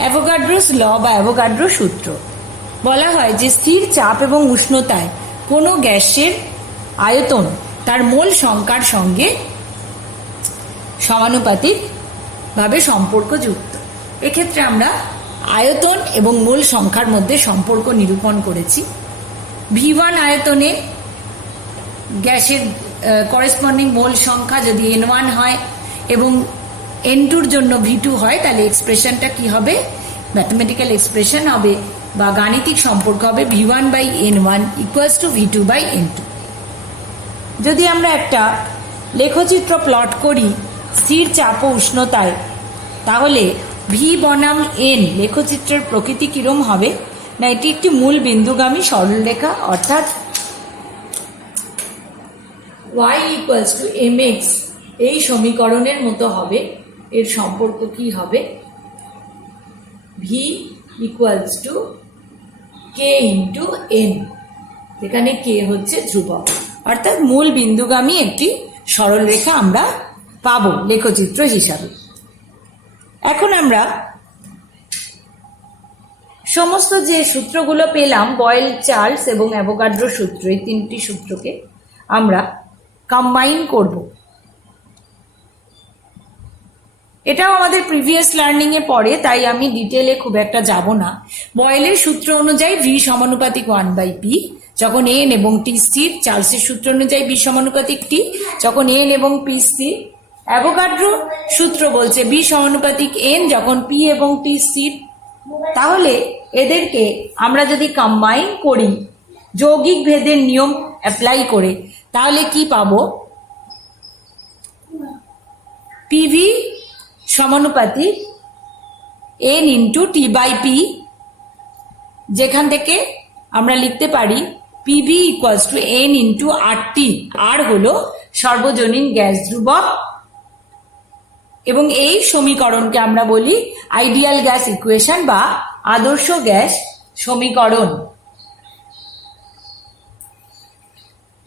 Avogadro's ল বা Avogadro সূত্র। বলা হয় যে স্থির চাপ এবং উষ্ণতায় কোনো গ্যাসের আয়তন তার মোল সংখ্যার সঙ্গে সমানুপাতিকভাবে সম্পর্কযুক্ত। এক্ষেত্রে আমরা আয়তন এবং মোল সংখ্যার মধ্যে সম্পর্ক নিরূপণ করেছি। V1 আয়তনে গ্যাসের করেসপন্ডিং মোল সংখ্যা যদি N1 হয় এবং N2-র জন্য V2 হয়, তাহলে এক্সপ্রেশনটা কি হবে? ম্যাথমেটিক্যাল এক্সপ্রেশন হবে বা গাণিতিক সম্পর্ক হবে V1/N1 = V2/N2। যদি আমরা একটা লেখচিত্র প্লট করি স্থির চাপ ও উষ্ণতায়, তাহলে V বনাম N লেখচিত্রের প্রকৃতি কিরম হবে না, এটি একটি মূল বিন্দুগামী সরলরেখা, অর্থাৎ y = mx এই সমীকরণের মতো হবে। এর সম্পর্ক কি হবে? V = k × n, এখানে k হচ্ছে ধ্রুবক, অর্থাৎ মূল বিন্দুগামী একটি সরলরেখা আমরা পাবো লেখচিত্র হিসাবে। এখন আমরা সমস্ত যে সূত্রগুলো পেলাম, বয়েল, চার্লস এবং অ্যাভোগাড্রো সূত্র, এই তিনটি সূত্রকে আমরা কম্বাইন করব। এটাও আমাদের প্রিভিয়াস লার্নিং এ পড়ে, তাই আমি ডিটেলে খুব একটা যাব না। বয়েলের সূত্র অনুযায়ী V সমানুপাতিক 1/p যখন n এবং t স্থির। চার্লসের সূত্র অনুযায়ী V সমানুপাতিক t যখন n এবং p স্থির। অ্যাভোগাড্রো সূত্র বলছে V সমানুপাতিক n যখন p এবং t স্থির। তাহলে এদেরকে আমরা যদি কম্বাইন করি যৌগিক ভেদের নিয়ম অ্যাপ্লাই করে, তাহলে কি পাবো? PV সমানুপাতিক n × t/p, যেখান থেকে আমরা লিখতে পারি PV = n × RT। আর হলো সর্বজনীন গ্যাস ধ্রুবক এবং এই সমীকরণকে আমরা বলি আইডিয়াল গ্যাস ইকুয়েশন বা আদর্শ গ্যাস সমীকরণ।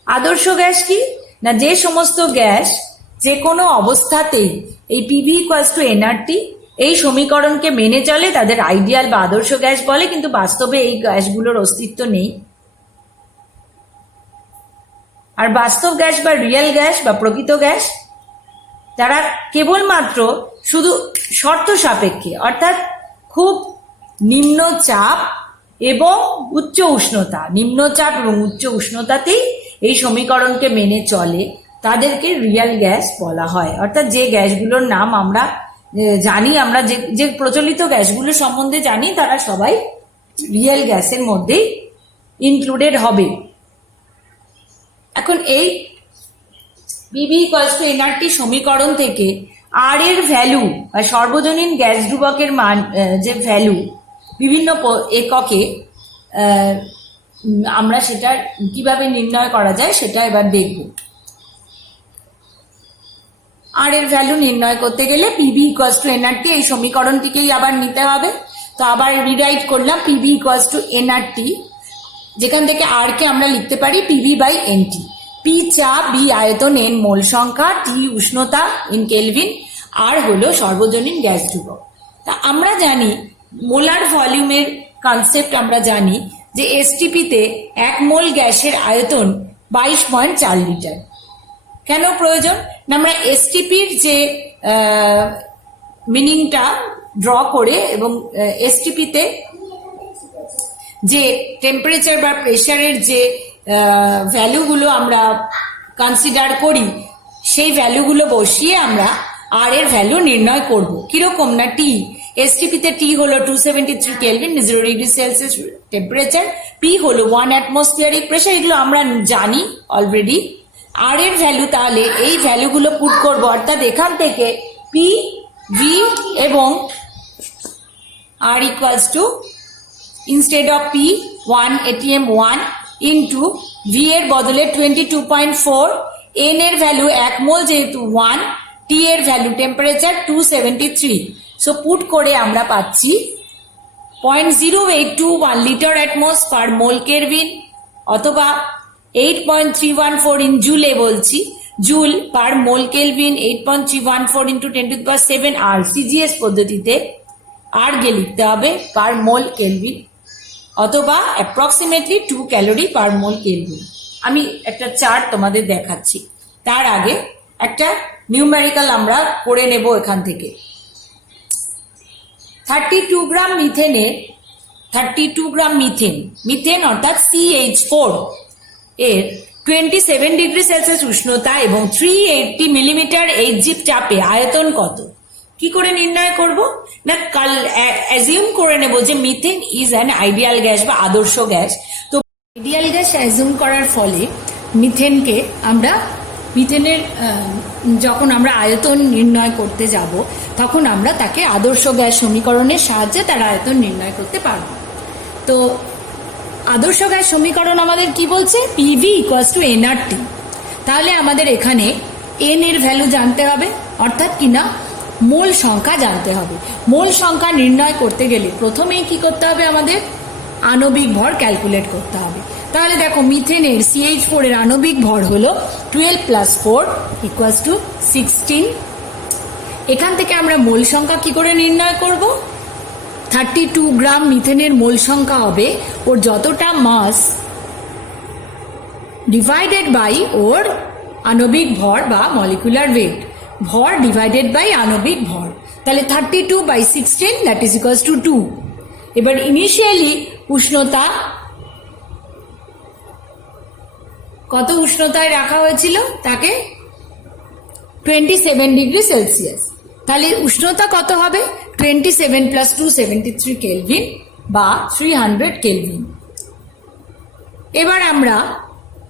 আদর্শ গ্যাস কি না, যে সমস্ত গ্যাস যে কোনো অবস্থাতেই এই PV = nRT এই সমীকরণকে মেনে চলে তাদের আইডিয়াল বা আদর্শ গ্যাস বলে, কিন্তু বাস্তবে এই গ্যাসগুলোর অস্তিত্ব নেই। আর বাস্তব গ্যাস বা রিয়েল গ্যাস বা প্রকৃত গ্যাস, যারা কেবলমাত্র শুধু শর্ত সাপেক্ষে, অর্থাৎ খুব নিম্ন চাপ এবং উচ্চ উষ্ণতা, নিম্ন চাপ এবং উচ্চ উষ্ণতাতেই এই সমীকরণকে মেনে চলে, তাদেরকে রিয়েল গ্যাস বলা হয়। অর্থাৎ যে গ্যাসগুলোর নাম আমরা জানি, আমরা যে প্রচলিত গ্যাসগুলো সম্বন্ধে জানি, তারা সবাই রিয়েল গ্যাসের মধ্যেই ইনক্লুডেড হবে। এখন এই PV = nRT সমীকরণ থেকে R এর ভ্যালু বা সর্বজনীন গ্যাস ধ্রুবকের মান, যে ভ্যালু বিভিন্ন এককে, আমরা সেটা কিভাবে নির্ণয় করা যায় সেটা এবার দেখব। আর এর ভ্যালু নির্ণয় করতে গেলে PV = nRT এই সমীকরণটিকেই আবার নিতে হবে। তো আবার রিরাইট করলাম PV = nRT, যেখান থেকে R কে আমরা লিখতে পারি PV/NT। P চাপ, B আয়তন, N মোল সংখ্যা, T উষ্ণতা ইন কেলভিন, আর হলো সর্বজনীন গ্যাস ধ্রুবক। তা আমরা জানি মোলার ভলিউমের কনসেপ্ট, আমরা জানি যে STP তে 1 মোল গ্যাসের আয়তন 22.4 লিটার। কেন প্রয়োজন না, আমরা STPর যে মিনিংটা ড্র করে এবং STP তে যে টেম্পারেচার বা প্রেসারের যে ভ্যালুগুলো আমরা কনসিডার করি, সেই ভ্যালুগুলো বসিয়ে আমরা আর এর ভ্যালু নির্ণয় করব। কিরকম না, T STP তে T হলো 273 kelvin, 0 degree Celsius temperature, P হলো 1 অ্যাটমসফিয়ারিক প্রেসার, এগুলো আমরা জানি অলরেডি। আর এর ভ্যালু, তাহলে এই ভ্যালুগুলো পুট করব, অর্থাৎ এখান থেকে P, V এবং R instead of P 1 ATM 1 into V এর বদলে 22.4, N এর ভ্যালু 1 মোল যেহেতু 1, T এর ভ্যালু টেম্পারেচার 273। সো পুট করে আমরা পাচ্ছি 0.0821 litre atmos per mole kelvin, অথবা 8.314 ইন জুলে বলছি, joule per mole kelvin, 8.314 into 10⁻⁷ আর সিজিএস পদ্ধতিতে আর গে লিখতে হবে পার মোল কেলভিন অথবা approximately 2 calorie per mole kelvin. আমি একটা চার্ট তোমাদের দেখাচ্ছি, তার আগে একটা নিউমেরিক্যাল আমরা করে নেব এখান থেকে। 32 গ্রাম মিথেনে 32 গ্রাম মিথেন অর্থাৎ CH4 এর 27 ডিগ্রি সেলসিয়াস উষ্ণতা এবং 380 মিলিমিটার Hg চাপে আয়তন কত? কি করে নির্ণয় করব না, অ্যাজিউম করে নেব যে methane is an ideal gas বা আদর্শ গ্যাস। তো আইডিয়াল গ্যাস অ্যাজিউম করার ফলে মিথেনের যখন আমরা আয়তন নির্ণয় করতে যাব তখন আমরা তাকে আদর্শ গ্যাস সমীকরণের সাহায্যে তার আয়তন নির্ণয় করতে পারব। তো আদর্শ গ্যাস সমীকরণ আমাদের কি বলছে? PV = nRT। তাহলে আমাদের এখানে n এর ভ্যালু জানতে হবে, অর্থাৎ কিনা মোল সংখ্যা জানতে হবে। মোল সংখ্যা নির্ণয় করতে গেলে প্রথমেই কি করতে হবে? আমাদের আণবিক ভর ক্যালকুলেট করতে হবে। তাহলে দেখো মিথেনের CH4 এর আণবিক ভর হলো 12 + 4 = 16। এখান থেকে আমরা মোল সংখ্যা কি করে নির্ণয় করব? 32 গ্রাম মিথেনের মোল সংখ্যা হবে ওর যতটা মাস ডিভাইডেড বাই ওর আণবিক ভর বা মলিকুলার ওয়েট, ভর ডিভাইডেড বাই আণবিক ভর। তাহলে 32/16 দ্যাট ইজ ইকুয়ালস টু 2। এবার ইনিশিয়ালি উষ্ণতা কত উষ্ণতায় রাখা হয়েছিল? তাকে 27 ডিগ্রি সেলসিয়াস। তাহলে উষ্ণতা কত হবে? 27 + 2 73 কেলভিন বা 300 কেলভিন। এবার আমরা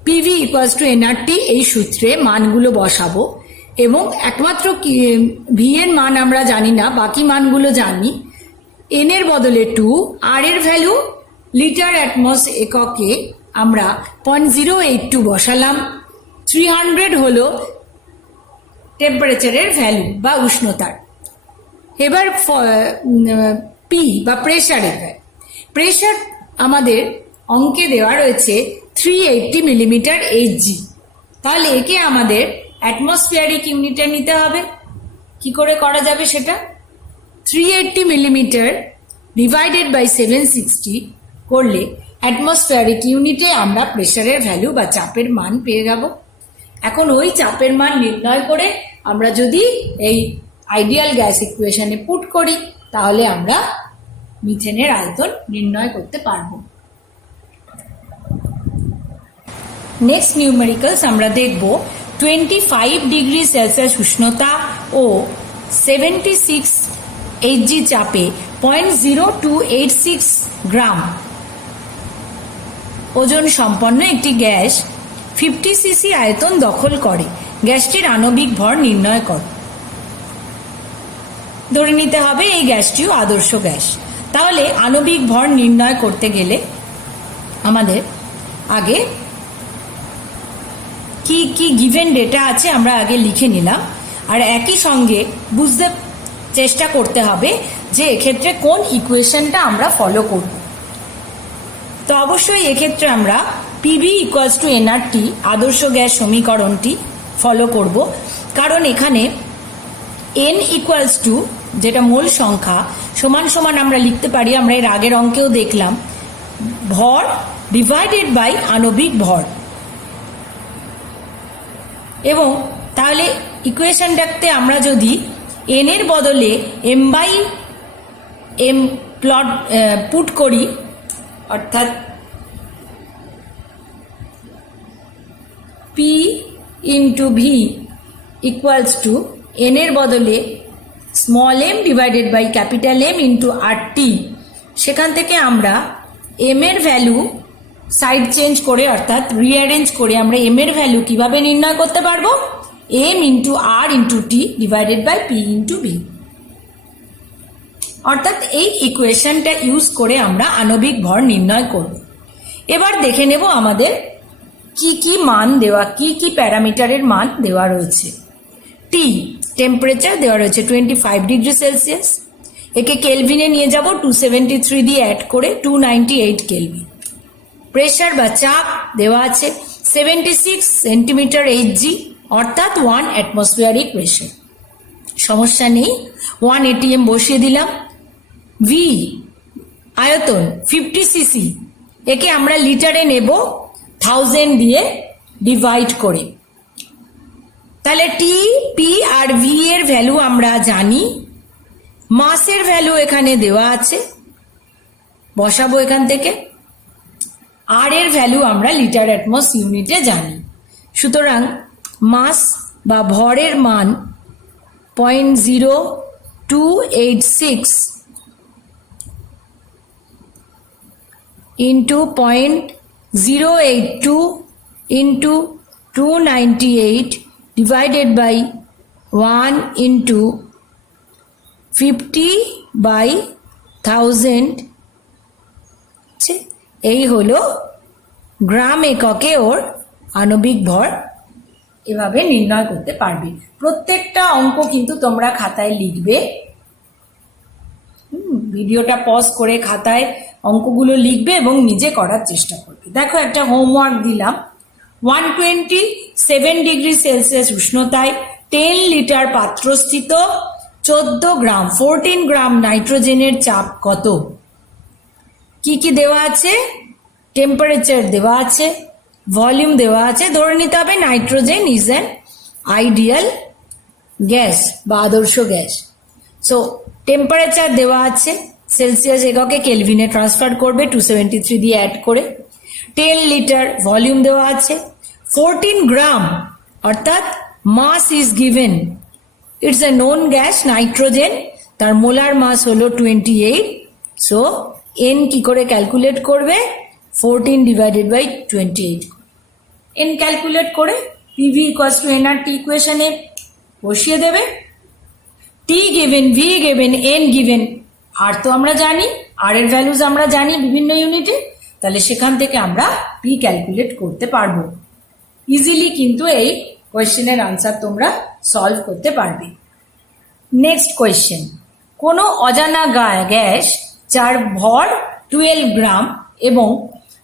PV = nRT এই সূত্রে মানগুলো বসাবো এবং একমাত্র V এর মান আমরা জানি না, বাকি মানগুলো জানি। n এর বদলে 2, আর এর ভ্যালু লিটার অ্যাটমস এককে আমরা 0.082 বসালাম। 300 হলো টেম্পারেচারের ভ্যালু বা উষ্ণতার। এবার P বা প্রেশারের ভ্যালু। প্রেশার আমাদের অঙ্কে দেওয়া রয়েছে 380 মিলিমিটার Hg। তাহলে একে আমাদের অ্যাটমসফিয়ারিক ইউনিটে নিতে হবে। কি করে করা যাবে সেটা? 380 মিলিমিটার ডিভাইডেড বাই 760 করলে অ্যাটমসফিয়ারিক ইউনিটে আমরা প্রেশারের ভ্যালু বা চাপের মান পেয়ে যাব। এখন ওই চাপের মান নির্ণয় করে আমরা যদি এই আইডিয়াল গ্যাস ইকুয়েশনে পুট করি তাহলে আমরা মিথেনের আয়তন নির্ণয় করতে পারবো। নেক্সট নিউমেরিক্যালস আমরা দেখব 25 ডিগ্রি সেলসিয়াস উষ্ণতা ও 76 Hg চাপে 0.0286 গ্রাম ওজন সম্পন্ন একটি গ্যাস 50 সিসি আয়তন দখল করে। গ্যাসটির আণবিক ভর নির্ণয় করো। ধরে নিতে হবে এই গ্যাসটিও আদর্শ গ্যাস। তাহলে আণবিক ভর নির্ণয় করতে গেলে আমাদের আগে কি কি গিভেন ডেটা আছে আমরা আগে লিখে নিলাম, আর একই সঙ্গে বুঝতে চেষ্টা করতে হবে যে এক্ষেত্রে কোন ইকুয়েশনটা আমরা ফলো করব। তো অবশ্যই এক্ষেত্রে আমরা PV = nRT আদর্শ গ্যাস সমীকরণটি ফলো করব, কারণ এখানে n = যেটা মোল সংখ্যা সমান সমান আমরা লিখতে পারি, আমরা এর আগের অঙ্কেও দেখলাম, ভর ডিভাইডেড বাই আণবিক ভর। এবং তাহলে ইকুয়েশনটাতে আমরা যদি n এর বদলে m/m প্লট পুট করি, অর্থাৎ P × V = n এর বদলে m divided by M × RT, সেখান থেকে আমরা m এর ভ্যালু সাইড চেঞ্জ করে অর্থাৎ রিঅ্যারেঞ্জ করে আমরা m এর ভ্যালু কিভাবে নির্ণয় করতে পারবো? m × R × T divided by P × V। অর্থাৎ এই ইকুয়েশনটা ইউজ করে আমরা আণবিক ভর নির্ণয় করব। এবার দেখে নেব আমাদের কি কি মান দেওয়া, কি কি প্যারামিটারের মান দেওয়া রয়েছে। T টেম্পারেচার দেওয়া রয়েছে 25 ডিগ্রি সেলসিয়াস, একে কেলভিনে নিয়ে যাব 273 দিয়ে অ্যাড করে 298 কেলভিন। প্রেশার বা চাপ দেওয়া আছে 76 সেন্টিমিটার Hg অর্থাৎ 1 অ্যাটমসফিয়ারিক প্রেশার। সমস্যা নেই, 1 atm বসিয়ে দিলাম। ভি আয়তন 50 সিসি, একে আমরা লিটারে নেব 1000 দিয়ে ডিভাইড করে। তাহলে টি, পি আর ভি এর ভ্যালু আমরা জানি, মাসের ভ্যালু এখানে দেওয়া আছে, বসাবো এখান থেকে। আর এর ভ্যালু আমরা লিটার অ্যাটমস ইউনিটে জানি, সুতরাং মাস বা ভরের মান 0.0286 into 0.082 into 298 divided by 1 into 50/1000, এই হলো গ্রাম এককে ওর আণবিক ভর। এভাবে নির্ণয় করতে পারবে। প্রত্যেকটা অঙ্ক কিন্তু তোমরা খাতায় লিখবে, ভিডিওটা পজ করে খাতায় অঙ্কগুলো লিখবে এবং নিজে করার চেষ্টা করবে। দেখো একটা হোমওয়ার্ক দিলাম, 127 ডিগ্রি সেলসিয়াস উষ্ণতায় 10 লিটার পাত্রস্থিত 14 গ্রাম 14 গ্রাম নাইট্রোজেনের চাপ কত? কি কি দেওয়া আছে? টেম্পারেচার দেওয়া আছে, ভলিউম দেওয়া আছে। ধরে নিতে হবে nitrogen is an ideal gas বা আদর্শ গ্যাস। সো টেম্পারেচার দেওয়া আছে, সেলসিয়াস এককে কেলভিনে ট্রান্সফার করবে 273 দিয়ে অ্যাড করে। 10 লিটার ভলিউম দেওয়া আছে, 14 গ্রাম অর্থাৎ mass is given, it's a known gas nitrogen, তার মোলার মাস হলো 28। সো এন কি করে ক্যালকুলেট করবে? 14 ডিভাইডেড বাই 28 এন ক্যালকুলেট করে পিভি ইকুয়ালস টু এনআরটি ইকুয়েশনে বসিয়ে দেবে। T given, V given, N given, R তো আমরা জানি, আর এর ভ্যালুজ আমরা জানি বিভিন্ন ইউনিটে, তাহলে সেখান থেকে আমরা পি ক্যালকুলেট করতে পারবো ইজিলি। কিন্তু এই কোয়েশ্চেনের আনসার তোমরা সলভ করতে পারবে। নেক্সট কোয়েশ্চেন, কোনো অজানা গ্যাস যার ভর 12 গ্রাম এবং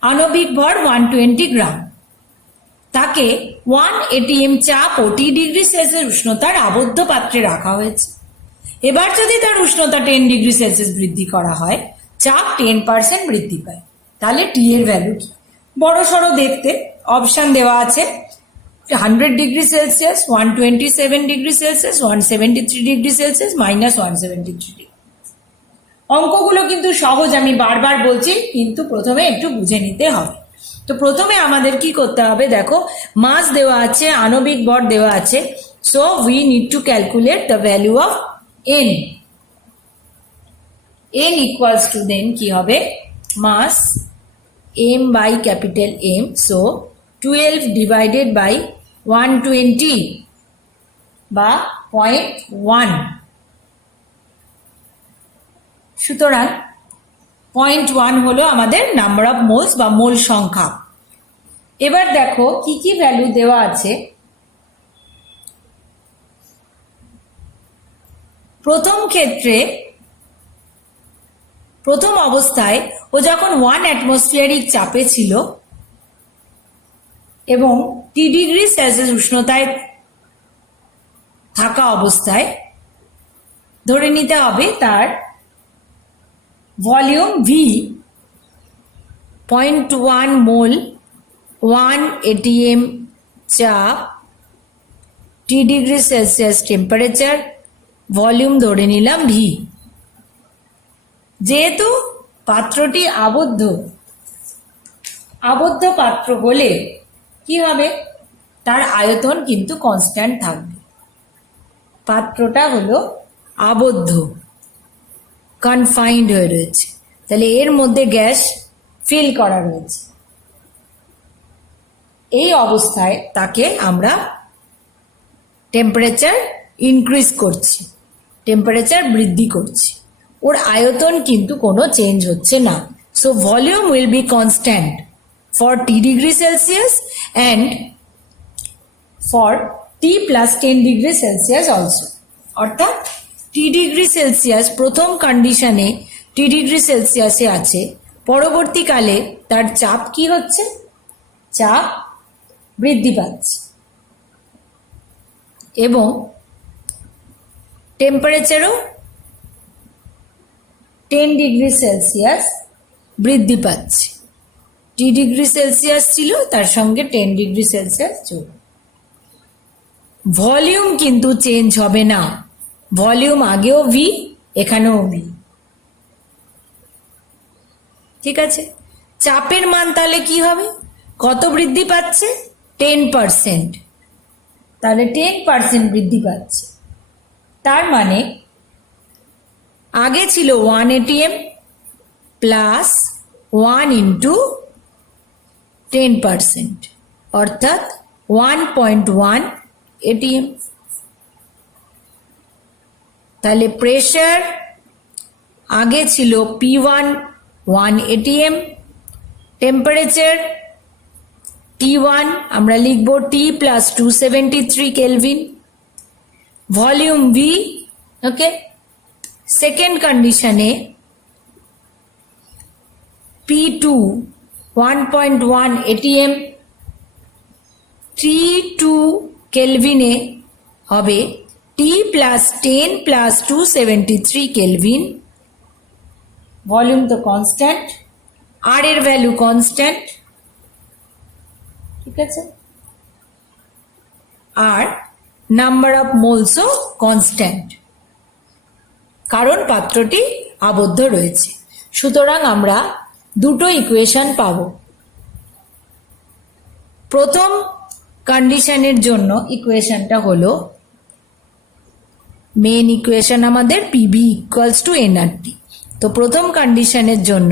আণবিক ভর 120 গ্রাম, তাকে 1 ATM চাপ ও টি ডিগ্রি সেলসিয়াস উষ্ণতার আবদ্ধ পাত্রে রাখা হয়েছে। এবার যদি তার উষ্ণতা 10 ডিগ্রি সেলসিয়াস বৃদ্ধি করা হয়, চাপ 10% বৃদ্ধি পায়, তাহলে টি এর ভ্যালু কি? বড় সড়ো দেখতে অপশন দেওয়া আছে 100 degree Celsius, 127 degree Celsius, 173 degree Celsius, -173 degree. অঙ্কগুলো কিন্তু সহজ, আমি বারবার বলছি, কিন্তু প্রথমে একটু বুঝে নিতে হবে। তো প্রথমে আমাদের কি করতে হবে? দেখো মাস দেওয়া আছে, আণবিক ভর দেওয়া আছে, so we need to calculate the value of N. N equals to then কি হবে? Mass M by capital M, so 12 divided by 120 বা 0.1। সুতরাং 0.1 হলো আমাদের নাম্বার অফ মোলস বা মোল সংখ্যা। এবার দেখো কি কি ভ্যালু দেওয়া আছে। প্রথম অবস্থায় ও যখন 1 অ্যাটমসফিয়ারিক চাপে ছিল এবং টি ডিগ্রি সেলসিয়াস উষ্ণতায় থাকা অবস্থায় ধরে নিতে হবে তার ভলিউম ভি 0.1 মোল, 1 ATM চাপ, টি ডিগ্রি সেলসিয়াস টেম্পারেচার, ভলিউম ধরে নিলাম ভি। যেহেতু পাত্রটি আবদ্ধ পাত্র হলে কি হবে? তার আয়তন কিন্তু কনস্ট্যান্ট থাকবে। পাত্রটা হলো আবদ্ধ, কনফাইন্ড হয়ে রয়েছে, তাহলে এর মধ্যে গ্যাস ফিল করা রয়েছে। এই অবস্থায় তাকে আমরা টেম্পারেচার ইনক্রিজ করছি, টেম্পারেচার বৃদ্ধি করছি, ওর আয়তন কিন্তু কোনো চেঞ্জ হচ্ছে না। So volume will be constant for T degree Celsius and for T plus 10 degree Celsius also. অর্থাৎ টি ডিগ্রি সেলসিয়াস প্রথম কন্ডিশনে টি ডিগ্রি সেলসিয়াসে আছে, পরবর্তীকালে তার চাপ কি হচ্ছে? চাপ বৃদ্ধি পাচ্ছে এবং টেম্পারেচারও 10°C বৃদ্ধি পাচ্ছে। T°C ছিল, তার সঙ্গে 10°C যোগ। ভলিউম কিন্তু চেঞ্জ হবে না, ভলিউম আগেও V, এখানেও V। ঠিক আছে, চাপের মান তাহলে কি হবে? কত বৃদ্ধি পাচ্ছে? 10%। তাহলে 10% বৃদ্ধি পাচ্ছে। তার মানে আগে ছিল 1 ATM প্লাস 1 ইন্টু 10%, অর্থাৎ 1.1 ATM। তাহলে প্রেশার আগে ছিল P1 1 ATM, টেম্পারেচার T1 আমরা লিখব T plus 273 kelvin, volume V। Okay, second কন্ডিশনে P2 1.1 ATM, T2 কেলভিনে হবে T plus 10 plus 273 kelvin. Volume তো কনস্ট্যান্ট, আর এর ভ্যালু কনস্ট্যান্ট। ঠিক আছে, আর নাম্বার অফ মোলসও কনস্ট্যান্ট, কারণ পাত্রটি আবদ্ধ রয়েছে। সুতরাং আমরা দুটো ইকুয়েশন পাব। প্রথম কন্ডিশনের জন্য ইকুয়েশনটা হলো মেন ইকুয়েশন আমাদের PV ইকুয়ালস টু nRT। তো প্রথম কন্ডিশনের জন্য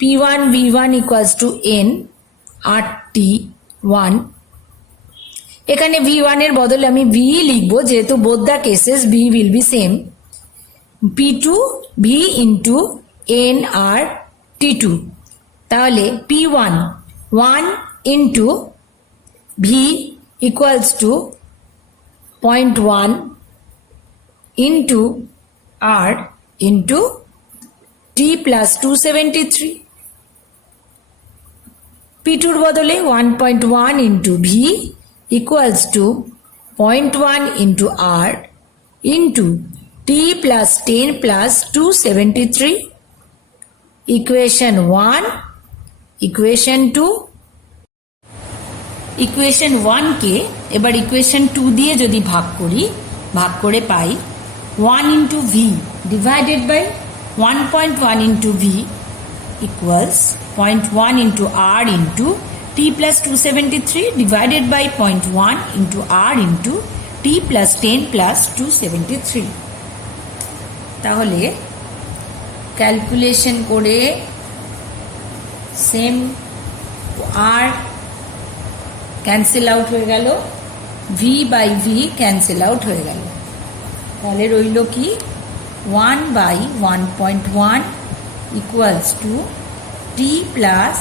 P1 V1 equals to n RT1। এখানে V1 এর বদলে আমি V লিখবো, যেহেতু both the cases V will be same. P2 V into n আর T2। তাহলে P1 1 into V equals to 0.1 into R into T plus 273। P2 বদলে 1.1 into V equals to 0.1 into R into T plus 10 plus 273। Equation 1, equation 2। Equation 1 কে এবার equation 2 দিয়ে যদি ভাগ করি, ভাগ করে পাই 1 into V divided by 1.1 into V equals 0.1 into R into T plus 273 divided by 0.1 into R into T plus 10 plus 273। তাহলে ক্যালকুলেশন করে সেম R ক্যান্সেল আউট হয়ে গেল, V by V cancel out হয়ে গেল। তাহলে রইল কি 1 by 1.1 equals to T plus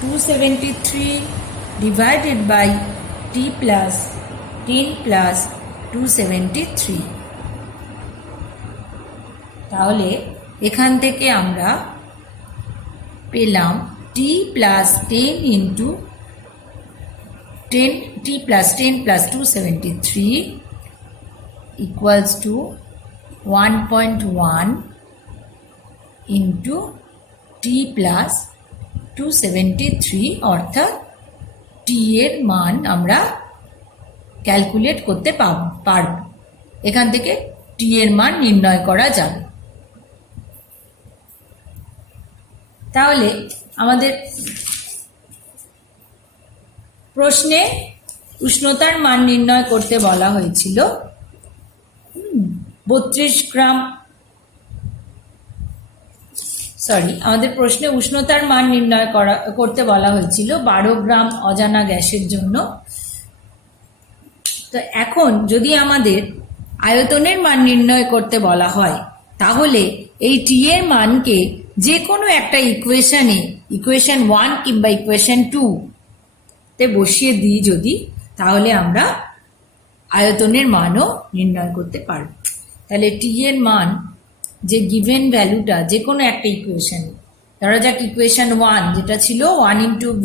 273 divided by T plus 10 plus 273। তাহলে এখান থেকে আমরা পেলাম T plus 10 into 10 T plus 10 plus 273 equals to 1.1 into T plus 273, অর্থাৎ টি এর মান আমরা ক্যালকুলেট করতে পারব। এখান থেকে টি এর মান নির্ণয় করা যাবে। তাহলে আমাদের প্রশ্নে উষ্ণতার মান নির্ণয় করতে বলা হয়েছিল 32 গ্রাম, আমাদের প্রশ্নে উষ্ণতার মান নির্ণয় করতে বলা হয়েছিল 12 গ্রাম অজানা গ্যাসের জন্য। তো এখন যদি আমাদের আয়তনের মান নির্ণয় করতে বলা হয়, তাহলে এই টি এর মানকে যে কোনো একটা ইকুয়েশনে, ইকুয়েশন 1 কিংবা ইকুয়েশন 2 তে বসিয়ে দিই যদি, তাহলে আমরা আয়তনের মানও নির্ণয় করতে পারব। তাহলে টি এর মান যে গিভেন ভ্যালুটা যে কোনো একটা ইকুয়েশন, ধরা যাক ইকুয়েশন 1 যেটা ছিল 1 into V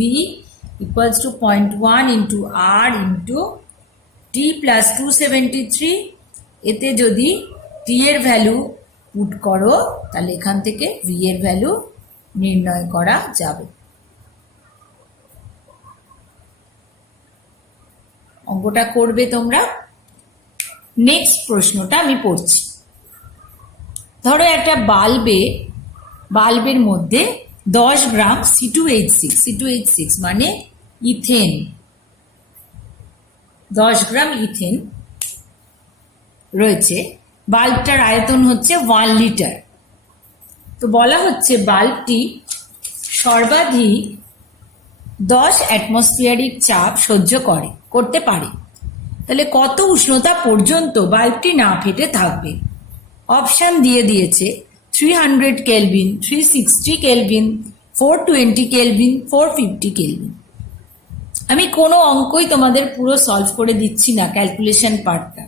equals to 0.1 into R into T plus 273, এতে যদি টি এর ভ্যালু পুট করো, তাহলে এখান থেকে ভি এর ভ্যালু নির্ণয় করা যাবে। অঙ্কটা করবে তোমরা। নেক্সট প্রশ্নটা আমি পড়ছি। ধরো একটা বাল্বের মধ্যে 10 গ্রাম C2H6 মানে ইথেন, 10 গ্রাম ইথেন রয়েছে। বাল্বটার আয়তন হচ্ছে 1 লিটার। তো বলা হচ্ছে বাল্বটি সর্বাধিক 10 অ্যাটমসফিয়ারিক চাপ সহ্য করতে পারে। তাহলে কত উষ্ণতা পর্যন্ত বাল্বটি না ফেটে থাকবে? অপশান দিয়ে দিয়েছে 300 কেলভিন, 360 কেলভিন, 420 কেলভিন, 450 কেলভিন। আমি কোনো অঙ্কই তোমাদের পুরো সলভ করে দিচ্ছি না, ক্যালকুলেশন পার্টটা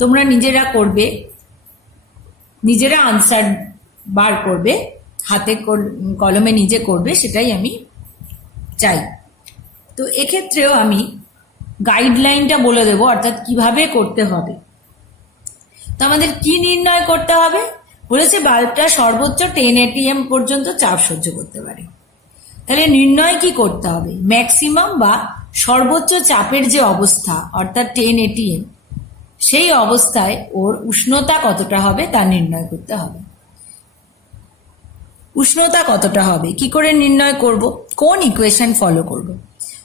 তোমরা নিজেরা করবে, নিজেরা আনসার বার করবে, হাতে কলমে নিজে করবে, সেটাই আমি চাই। তো এক্ষেত্রেও আমি গাইডলাইনটা বলে দেবো, অর্থাৎ কিভাবে করতে হবে। তো আমাদের কি নির্ণয় করতে হবে? বলেছে বাল্বটা সর্বোচ্চ 10 ATM পর্যন্ত চাপ সহ্য করতে পারে। তাহলে নির্ণয় কি করতে হবে? ম্যাক্সিমাম বা সর্বোচ্চ চাপের যে অবস্থা, অর্থাৎ 10 ATM, সেই অবস্থায় ওর উষ্ণতা কতটা হবে তা নির্ণয় করতে হবে। উষ্ণতা কতটা হবে কি করে নির্ণয় করব? কোন ইকুয়েশন ফলো করব?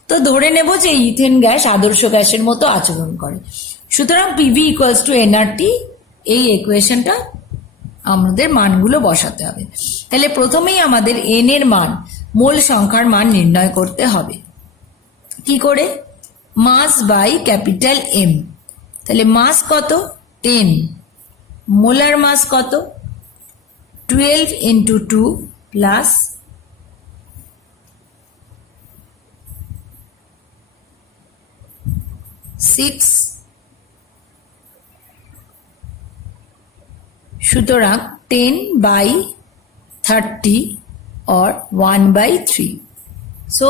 তো ধরে নেব যে ইথেন গ্যাস আদর্শ গ্যাসের মতো আচরণ করে, সুতরাং পিভি ইকুয়ালস টু এনআরটি, এই ইকুয়েশনটা আমাদের মানগুলো বসাতে হবে। তাহলে প্রথমেই আমাদের এন এর মান, মোল সংখ্যার মান নির্ণয় করতে হবে। কি করে? মাস বাই ক্যাপিটাল এম। তাহলে মাস কত? 10। মোলার মাস কত? 12 into 2 plus 6, সুতরাং 10/30 or 1/3। So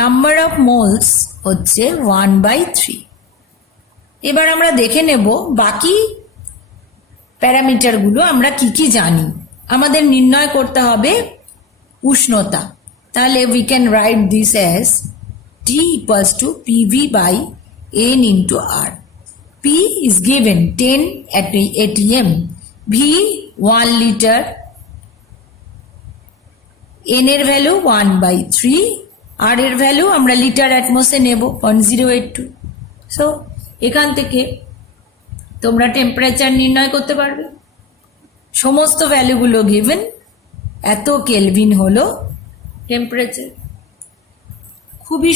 number of moles হচ্ছে 1/3। এবার আমরা দেখে নেব বাকি প্যারামিটারগুলো আমরা কি কি জানি। আমাদের নির্ণয় করতে হবে উষ্ণতা। তাহলে we can write this as T equals to PV by N into R. P is given 10 ATM, V 1 liter, N এর ভ্যালু 1/3, R এর ভ্যালু আমরা লিটার অ্যাটমসে নেব 1082। সো এখান থেকে তোমরা টেম্পারেচার নির্ণয় করতে পারবে। সমস্ত ভ্যালুগুলো গিভেন, এত কেলভিন হলো টেম্পারেচার। খুবই